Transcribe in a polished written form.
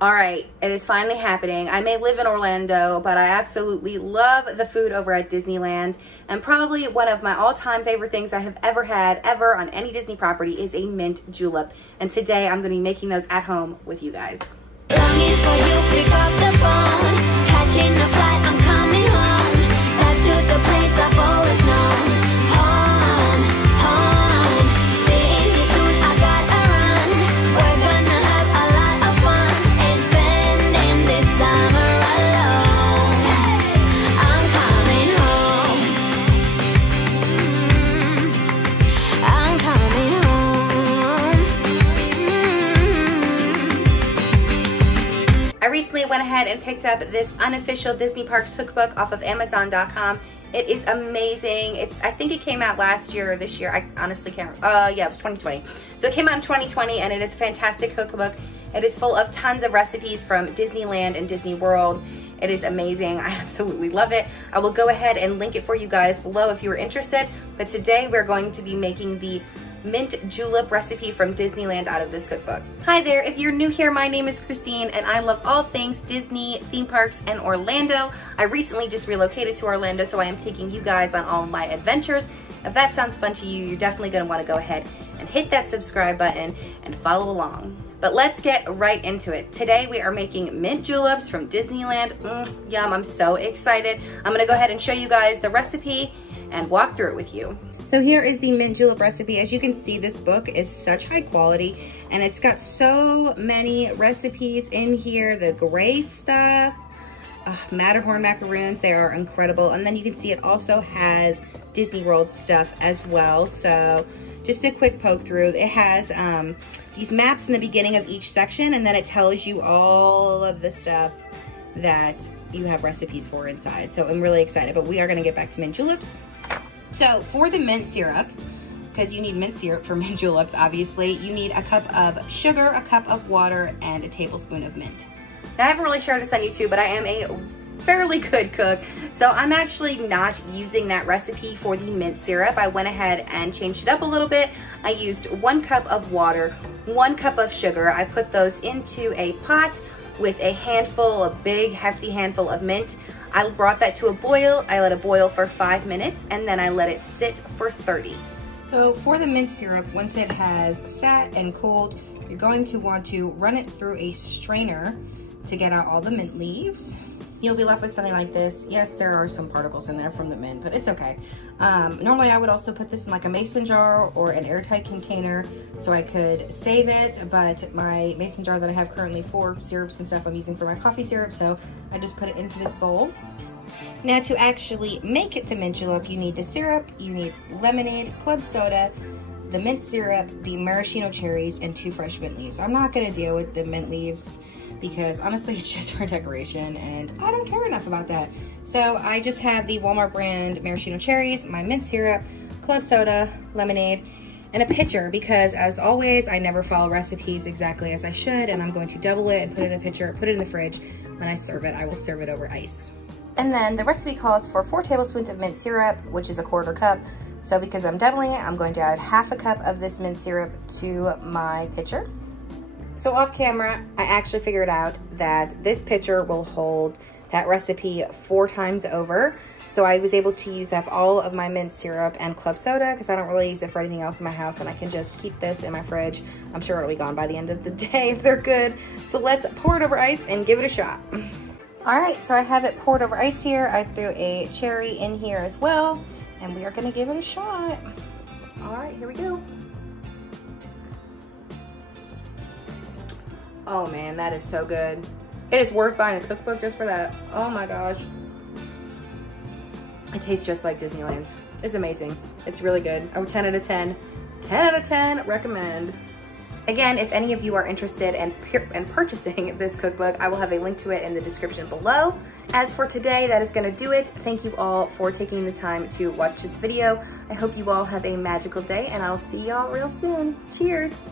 All right, it is finally happening. I may live in Orlando, but I absolutely love the food over at Disneyland. And probably one of my all-time favorite things I have ever had, ever on any Disney property, is a mint julep. And today I'm gonna be making those at home with you guys. Longing for you, pick up the phone. Catching a flight, I'm coming home. Back to the place I've always known. Home, home. Seeing you soon, I gotta run. We're gonna have a lot of fun and spending this summer alone. I'm coming home. I'm coming home. I recently went ahead and picked up this unofficial Disney Parks cookbook off of Amazon.com. It is amazing. I think it came out last year or this year. I honestly can't, yeah, it was 2020. So it came out in 2020 and it is a fantastic cookbook. It is full of tons of recipes from Disneyland and Disney World. It is amazing. I absolutely love it. I will go ahead and link it for you guys below if you are interested. But today we're going to be making the mint julep recipe from Disneyland out of this cookbook. Hi there, if you're new here, my name is Christine and I love all things Disney, theme parks, and Orlando. I recently just relocated to Orlando, so I am taking you guys on all my adventures. If that sounds fun to you, you're definitely gonna wanna go ahead and hit that subscribe button and follow along. But let's get right into it. Today we are making mint juleps from Disneyland. Yum, I'm so excited. I'm gonna go ahead and show you guys the recipe and walk through it with you. So here is the mint julep recipe. As you can see, this book is such high quality and it's got so many recipes in here. The gray stuff, Matterhorn macaroons, they are incredible. And then you can see it also has Disney World stuff as well. So just a quick poke through. It has these maps in the beginning of each section, and then it tells you all of the stuff that you have recipes for inside. So I'm really excited, but we are gonna get back to mint juleps. So for the mint syrup, because you need mint syrup for mint juleps, obviously, you need a cup of sugar, a cup of water, and a tablespoon of mint. Now, I haven't really shared this on YouTube, but I am a fairly good cook, so I'm actually not using that recipe for the mint syrup. I went ahead and changed it up a little bit. I used 1 cup of water, 1 cup of sugar. I put those into a pot with a handful, a big hefty handful of mint. I brought that to a boil. I let it boil for 5 minutes and then I let it sit for 30. So for the mint syrup, once it has sat and cooled, you're going to want to run it through a strainer to get out all the mint leaves. You'll be left with something like this. Yes, there are some particles in there from the mint, but it's okay. Normally I would also put this in like a mason jar or an airtight container so I could save it, but my mason jar that I have currently for syrups and stuff I'm using for my coffee syrup, so I just put it into this bowl. Now to actually make it the mint julep, you need the syrup, you need lemonade, club soda, the mint syrup, the maraschino cherries, and 2 fresh mint leaves. I'm not gonna deal with the mint leaves because honestly it's just for decoration and I don't care enough about that. So I just have the Walmart brand maraschino cherries, my mint syrup, club soda, lemonade, and a pitcher because as always, I never follow recipes exactly as I should, and I'm going to double it and put it in a pitcher, put it in the fridge. When I serve it, I will serve it over ice. And then the recipe calls for 4 tablespoons of mint syrup, which is a 1/4 cup. So because I'm doubling it, I'm going to add 1/2 cup of this mint syrup to my pitcher. So off camera, I actually figured out that this pitcher will hold that recipe 4 times over. So I was able to use up all of my mint syrup and club soda because I don't really use it for anything else in my house, and I can just keep this in my fridge. I'm sure it'll be gone by the end of the day if they're good. So let's pour it over ice and give it a shot. All right, so I have it poured over ice here. I threw a cherry in here as well, and we are gonna give it a shot. All right, here we go. Oh man, that is so good. It is worth buying a cookbook just for that. Oh my gosh. It tastes just like Disneyland's. It's amazing. It's really good. I would 10 out of 10. 10 out of 10, recommend. Again, if any of you are interested in purchasing this cookbook, I will have a link to it in the description below. As for today, that is gonna do it. Thank you all for taking the time to watch this video. I hope you all have a magical day, and I'll see y'all real soon. Cheers.